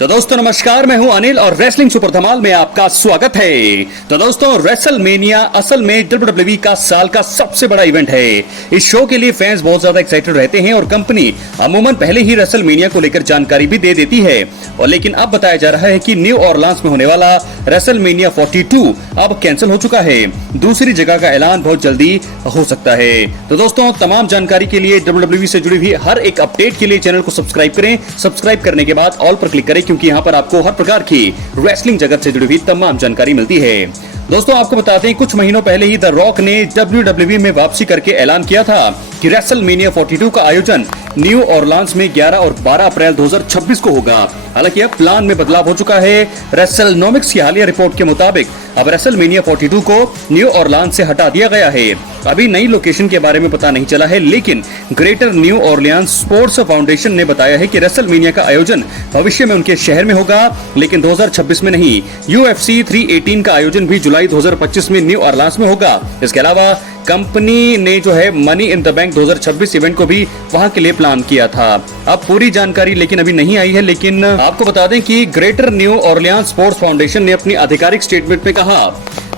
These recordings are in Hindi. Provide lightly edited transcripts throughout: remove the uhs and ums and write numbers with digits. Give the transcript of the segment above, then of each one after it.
तो दोस्तों नमस्कार, मैं हूं अनिल और रेसलिंग सुपर धमाल में आपका स्वागत है। तो दोस्तों रेसलमेनिया असल में डब्ल्यूडब्ल्यूई का साल का सबसे बड़ा इवेंट है। इस शो के लिए फैंस बहुत ज्यादा एक्साइटेड रहते हैं और कंपनी अमूमन पहले ही रेसलमेनिया को लेकर जानकारी भी दे देती है। और लेकिन अब बताया जा रहा है कि न्यू ऑरलांस में होने वाला रेसलमेनिया 42 अब कैंसिल हो चुका है। दूसरी जगह का ऐलान बहुत जल्दी हो सकता है। तो दोस्तों तमाम जानकारी के लिए डब्ल्यूडब्ल्यूई से जुड़ी हुई हर एक अपडेट के लिए चैनल को सब्सक्राइब करें। सब्सक्राइब करने के बाद ऑल पर क्लिक करें, क्योंकि यहाँ पर आपको हर प्रकार की रेसलिंग जगत से जुड़ी हुई तमाम जानकारी मिलती है। दोस्तों आपको बताते हैं कुछ महीनों पहले ही द रॉक ने डब्ल्यूडब्ल्यूई में वापसी करके ऐलान किया था कि रेसलमेनिया 42 का आयोजन न्यू ऑरलांस में 11 और 12 अप्रैल 2026 को होगा। हालांकि अब प्लान में बदलाव हो चुका है। रेसलनोमिक्स की हालिया रिपोर्ट के मुताबिक अब रेसलमेनिया 42 को न्यू ऑरलांस से हटा दिया गया है। अभी नई लोकेशन के बारे में पता नहीं चला है, लेकिन greater New Orleans Sports Foundation ने बताया है कि रेसलमेनिया का आयोजन भविष्य में उनके शहर में होगा, लेकिन 2026 में नहीं। UFC 318 का आयोजन भी जुलाई 2025 में न्यू ऑरलांस में होगा। इसके अलावा कंपनी ने जो है money in the bank 2026 event को भी वहां के लिए प्लान किया था। अब पूरी जानकारी लेकिन अभी नहीं आई है, लेकिन आपको बता दें कि Greater New Orleans Sports Foundation ने अपनी आधिकारिक स्टेटमेंट में कहा,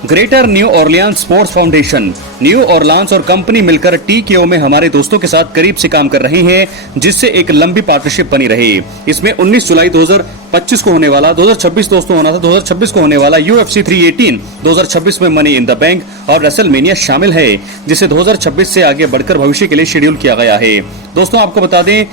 Greater New Orleans Sports Foundation, New Orleans और कंपनी मिलकर TKO में हमारे दोस्तों के साथ करीब से काम कर रहे हैं, जिससे एक लंबी पार्टनरशिप बनी रहे। इसमें 19 जुलाई 2025 को होने वाला 2026 दोस्तों होना था 2026 को होने वाला UFC 318 2026 में मनी इन द बैंक और रेसलमेनिया शामिल है, जिसे 2026 से आगे बढ़कर भविष्य के लिए शेड्यूल किया गया है। दोस्तों आपको बता दें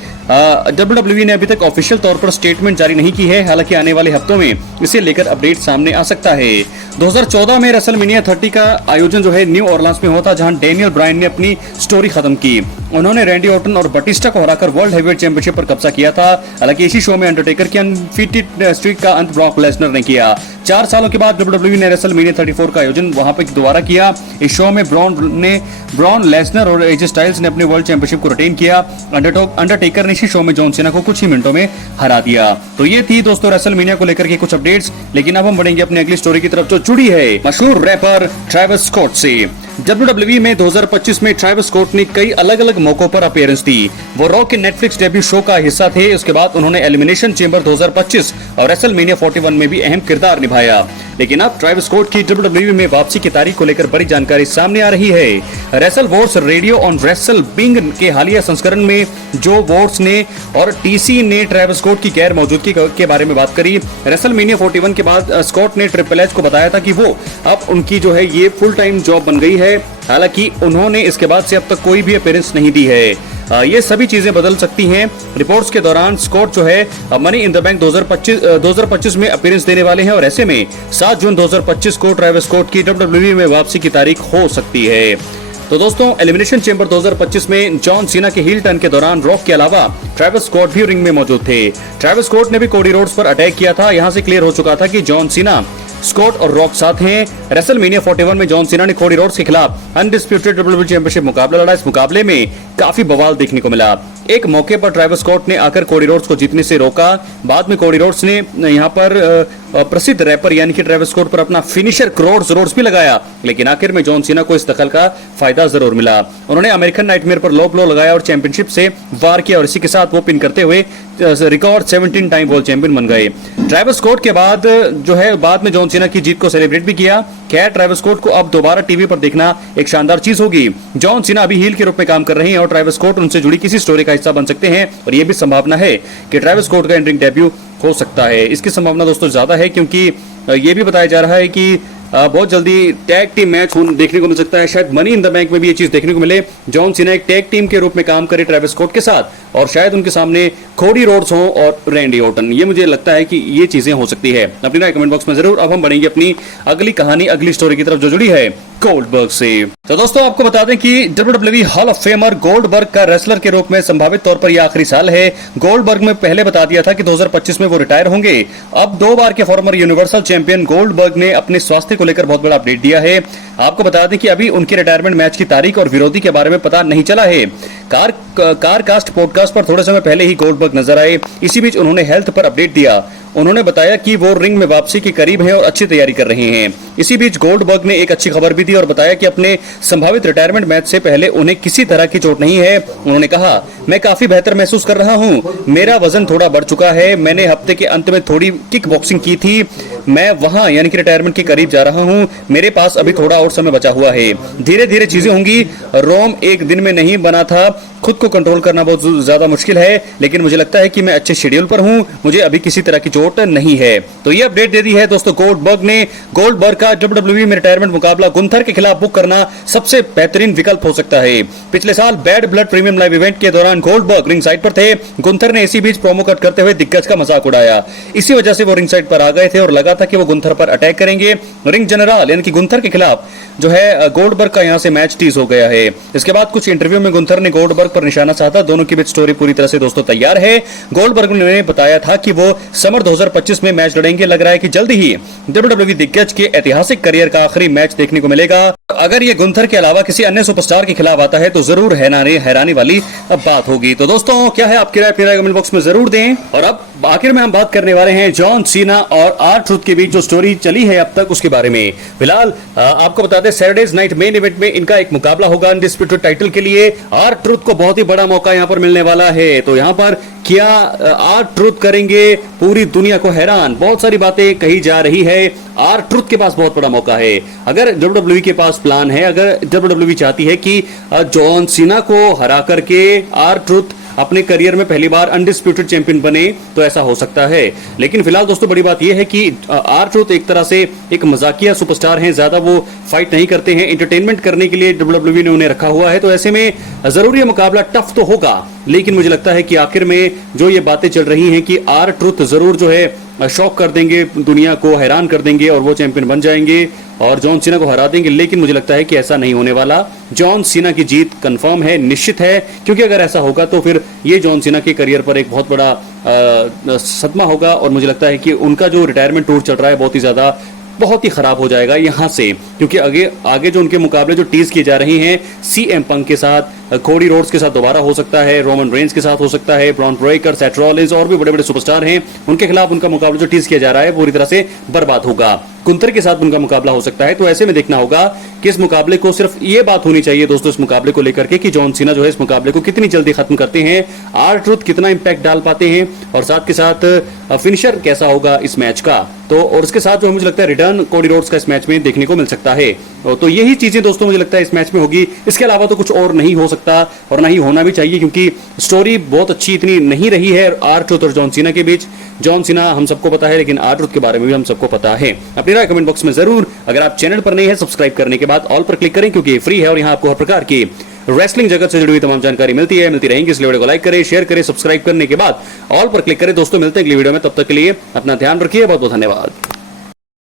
WWE ने अभी तक ऑफिशियल तौर पर स्टेटमेंट जारी नहीं की है। हालांकि आने वाले हफ्तों में इसे लेकर अपडेट सामने आ सकता है। 2014 में रेसलमेनिया 30 का आयोजन जो है न्यू ऑरलांस में हुआ था, जहां डेनियल ब्रायन ने अपनी स्टोरी खत्म की। उन्होंने रैंडी ऑर्टन और बटिस्टा को हराकर वर्ल्ड हेवीवेट चैंपियनशिप पर कब्जा किया था। हालांकि इसी शो में अंडरटेकर की अनफिटेड स्ट्रीक का अंत ब्रॉक लेसनर ने किया। 4 सालों के बाद WWE ने रेसलमेनिया 34 का आयोजन वहां पर दोबारा किया। इस शो में ब्रॉन लेसनर और एजे स्टाइल्स ने अपने वर्ल्ड चैंपियनशिप को रिटेन किया। अंडरटेकर ने इसी शो में जॉन सीना को कुछ ही मिनटों में हरा दिया। तो ये थी दोस्तों रेसलमेनिया को लेकर के कुछ अपडेट्स। लेकिन अब हम बढ़ेंगे अपनी अगली स्टोरी की तरफ, जो जुड़ी है मशहूर रैपर ट्रेविस स्कॉट से। WWE में 2025 में ट्रेविस स्कॉट ने कई अलग अलग मौकों पर अपीयरेंस दी। वो रॉ के नेटफ्लिक्स डेब्यू शो का हिस्सा थे। उसके बाद उन्होंने एलिमिनेशन चेंबर 2025 और रेसलमेनिया 41 में भी अहम किरदार निभाया। लेकिन अब ट्रेविस स्कॉट की WWE में वापसी की तारीख को लेकर बड़ी जानकारी सामने आ रही है। Wrestle Wars radio on wrestling के हालिया संस्करण में जो वॉर्स ने और TC ने ट्रेविस स्कॉट की गैर मौजूदगी के बारे में बात करी। रेसलमेनिया 41 के बाद स्कॉट ने ट्रिपल एच को बताया था कि वो अब उनकी जो है ये फुल टाइम जॉब बन गई है। हालांकि उन्होंने इसके बाद से अब तक कोई भी अपीयरेंस नहीं दी है। ये सभी चीजें बदल सकती हैं। रिपोर्ट्स के दौरान स्कॉट जो है मनी इन द बैंक 2025 में अपीयरेंस देने वाले हैं और ऐसे में 7 जून 2025 को ट्रेविस स्कॉट की WWE में वापसी की तारीख हो सकती है। तो दोस्तों एलिमिनेशन चेंबर 2025 में जॉन सीना के हील टर्न के दौरान रॉक के अलावा ट्रेविस स्कॉट भी रिंग में मौजूद थे। ट्रेविस स्कॉट ने भी कोडी रोड्स पर अटैक किया था। यहां से क्लियर हो चुका था कि जॉन सीना, स्कॉट और रॉक साथ हैं। रेसलमेनिया 41 में जॉन सीना ने कोडी रोड्स के खिलाफ अनडिस्प्यूटेड WWE चैंपियनशिप मुकाबला लड़ा। इस मुकाबले में काफी बवाल देखने को मिला। एक मौके पर ट्रेविस स्कॉट ने आकर कोडी रोड्स को जीतने से रोका। बाद में कोडी रोड्स ने यहाँ पर प्रसिद्ध रैपर यानी कि ट्रेविस स्कॉट पर अपना फिनिशर क्रोड्स रोड्स भी लगाया, लेकिन आखिर में जॉन सीना को इस दखल का फायदा जरूर मिला। उन्होंने अमेरिकन नाइटमेयर पर लो ब्लो लगाया और चैंपियनशिप से वार किया और इसी के साथ वो पिन करते हुए रिकॉर्ड 17 टाइम वर्ल्ड चैंपियन बन गए। ट्रेविस स्कॉट के बाद जो है बाद में जॉन सीना की जीत को सेलिब्रेट भी किया। खैर ट्रेविस स्कॉट को अब दोबारा टीवी पर देखना एक शानदार चीज होगी। जॉन सीना अभी हील के रूप में काम कर रहे हैं और ट्रेविस स्कॉट उनसे जुड़ी किसी स्टोरी का हिस्सा बन सकते हैं और ये भी संभावना है कि ट्रेविस स्कॉट का इंट्रिंग डेब्यू हो सकता है। इसकी संभावना दोस्तों ज्यादा है, क्योंकि ये भी बताया जा रहा है कि बहुत जल्दी टैग टीम मैच देखने को मिल सकता है। शायद मनी इन द बैंक में भी ये चीज देखने को मिले। जॉन सीना एक टैग टीम के रूप में काम करे ट्रेविस स्कॉट के साथ और शायद उनके सामने कोडी रोड्स हों और रैंडी ऑर्टन। ये मुझे लगता है कि ये चीजें हो सकती है। अपनी राय कमेंट बॉक्स में जरूर। अब हम बढ़ेंगे अपनी अगली कहानी, अगली स्टोरी की तरफ, जो जुड़ी है गोल्डबर्ग से। तो दोस्तों आपको बता दें कि WWE hall of famer Goldberg का रेसलर के रूप में संभावित तौर पर यह आखिरी साल है। गोल्डबर्ग में पहले बता दिया था कि 2025 में वो रिटायर होंगे। अब 2 बार के फॉर्मर यूनिवर्सल चैंपियन गोल्डबर्ग ने अपने स्वास्थ्य को लेकर बहुत बड़ा अपडेट दिया है। आपको बता दें कि अभी उनके रिटायरमेंट मैच की तारीख और विरोधी के बारे में पता नहीं चला है। कारकास्ट पॉडकास्ट पर थोड़े समय पहले ही गोल्डबर्ग नजर आए। इसी बीच उन्होंने हेल्थ पर अपडेट दिया। उन्होंने बताया कि वो रिंग में वापसी के करीब हैं और अच्छी तैयारी कर रहे हैं। इसी बीच गोल्डबर्ग ने एक अच्छी खबर भी दी और बताया कि अपने संभावित रिटायरमेट मैच से पहले उन्हें किसी तरह की चोट नहीं है। उन्होंने कहा, मैं काफी बेहतर महसूस कर रहा हूं, मेरा वजन थोड़ा बढ़ चुका है, मैंने हफ्ते के अंत में थोड़ी किक बॉक्सिंग की थी, मैं वहां यानी कि रिटायरमेंट के करीब जा रहा हूं, मेरे पास अभी थोड़ा और समय बचा हुआ है, धीरे धीरे चीजें होंगी। रोम एक दिन में नहीं बना था, खुद को कंट्रोल करना बहुत ज्यादा मुश्किल है, लेकिन मुझे लगता है कि मैं अच्छे शेड्यूल पर हूं, मुझे अभी किसी तरह की चोट नहीं है। तो ये अपडेट दे दी है दोस्तों गोल्डबर्ग ने। गोल्डबर्ग का WWE में रिटायरमेंट मुकाबला गुंथर के खिलाफ बुक करना सबसे बेहतरीन विकल्प हो सकता है। पिछले साल bad blood premium live event के दौरान गोल्डबर्ग रिंग साइड पर थे। गुंथर ने इसी बीच प्रोमो कट करते हुए दिग्गज का मजाक उड़ाया, इसी वजह से वो रिंग साइड पर आ गए थे और लगा था कि वो गुंथर पर अटैक करेंगे। रिंग जनरल यानी कि गुंथर के खिलाफ जो है गोल्डबर्ग का यहां से मैच टीज हो गया है। इसके बाद कुछ इंटरव्यू में गुंथर ने गोल्डबर्ग पर निशाना साधा, दोनों की बीच स्टोरी पूरी तरह से दोस्तों तैयार है। गोल्डबर्ग ने बताया था कि वो समर 2025 में मैच लड़ेंगे, लग रहा है कि जल्दी ही WWE दिग्गज के ऐतिहासिक करियर का आखिरी मैच देखने को मिलेगा। अगर ये गुंथर के अलावा किसी अन्य सुपरस्टार के खिलाफ आता है तो जरूर हैरानी वाली बात होगी। तो दोस्तों क्या है आपकी राय, अपनी राय कमेंट बॉक्स में जरूर दें। और अब आखिर में हम बात करने वाले हैं जॉन सीना और R-Truth के बीच जो स्टोरी चली है अब तक उसके बारे में। फिलहाल आपको बता दें सैटरडेज नाइट मेन इवेंट में इनका एक मुकाबला होगा अनडिस्प्यूटेड टाइटल के लिए। R-Truth को बहुत ही बड़ा मौका यहां पर मिलने वाला है। तो यहां पर क्या R-Truth करेंगे पूरी दुनिया को हैरान, बहुत सारी बातें कही जा रही है। R-Truth के पास बहुत बड़ा मौका है। अगर WWE के पास प्लान है, अगर WWE चाहती है कि जॉन सीना को हरा करके R-Truth अपने करियर में पहली बार अनडिस्प्यूटेड चैंपियन बने तो ऐसा हो सकता है। लेकिन फिलहाल दोस्तों बड़ी बात यह है कि R-Truth एक तरह से एक मजाकिया सुपरस्टार हैं, ज्यादा वो फाइट नहीं करते हैं, एंटरटेनमेंट करने के लिए WWE ने उन्हें रखा हुआ है। तो ऐसे में जरूर ये मुकाबला टफ तो होगा, लेकिन मुझे लगता है कि आखिर में जो ये बातें चल रही हैं कि R-Truth जरूर जो है शॉक कर देंगे, दुनिया को हैरान कर देंगे और वो चैंपियन बन जाएंगे और जॉन सीना को हरा देंगे। लेकिन मुझे लगता है कि ऐसा नहीं होने वाला। जॉन सीना की जीत कंफर्म है, निश्चित है, क्योंकि अगर ऐसा होगा तो फिर ये जॉन सीना के करियर पर एक बहुत बड़ा सदमा होगा और मुझे लगता है कि उनका जो रिटायरमेंट टूर चल रहा है बहुत ही खराब हो जाएगा यहां से, क्योंकि आगे जो उनके मुकाबले जो टीज किए जा रहे हैं CM पंक के साथ, कोडी रोड्स के साथ दोबारा हो सकता है, रोमन रेंज के साथ हो सकता है, ब्रॉन ब्रेकर, सेथ रॉलिंस और भी बड़े बड़े सुपरस्टार हैं, उनके खिलाफ उनका मुकाबला जो टीज किया जा रहा है पूरी तरह से बर्बाद होगा। गुंथर के साथ उनका मुकाबला हो सकता है। तो ऐसे में देखना होगा कि इस मुकाबले को सिर्फ ये बात होनी चाहिए दोस्तों इस मुकाबले को लेकर के कि जॉन सीना जो है इस मुकाबले को कितनी जल्दी खत्म करते हैं, R-Truth कितना इंपैक्ट डाल पाते हैं और साथ के साथ फिनिशर कैसा होगा इस मैच का। तो और इसके साथ जो मुझे लगता है रिटर्न कोडी रोड्स का इस मैच में देखने को मिल सकता है। तो यही चीजें दोस्तों मुझे लगता है इस मैच में होगी। इसके अलावा तो कुछ और नहीं हो सकता और ना ही होना भी चाहिए, क्योंकि स्टोरी बहुत अच्छी इतनी नहीं रही है R-Truth और जॉन सीना के बीच। जॉन सीना हम सबको पता है, लेकिन R-Truth के बारे में भी हम सबको पता है। अपनी राय कमेंट बॉक्स में जरूर, अगर आप चैनल पर नए हैं सब्सक्राइब करने के बाद ऑल पर क्लिक करें, क्योंकि ये फ्री है और यहाँ आपको हर प्रकार की रेसलिंग जगत से जुड़ी हुई तमाम जानकारी मिलती रहेंगी। इसलिए वीडियो को लाइक करें, शेयर करें, सब्सक्राइब करने के बाद ऑल पर क्लिक करें। दोस्तों मिलते हैं अगली वीडियो में, तब तक के लिए अपना ध्यान रखिए। बहुत बहुत धन्यवाद।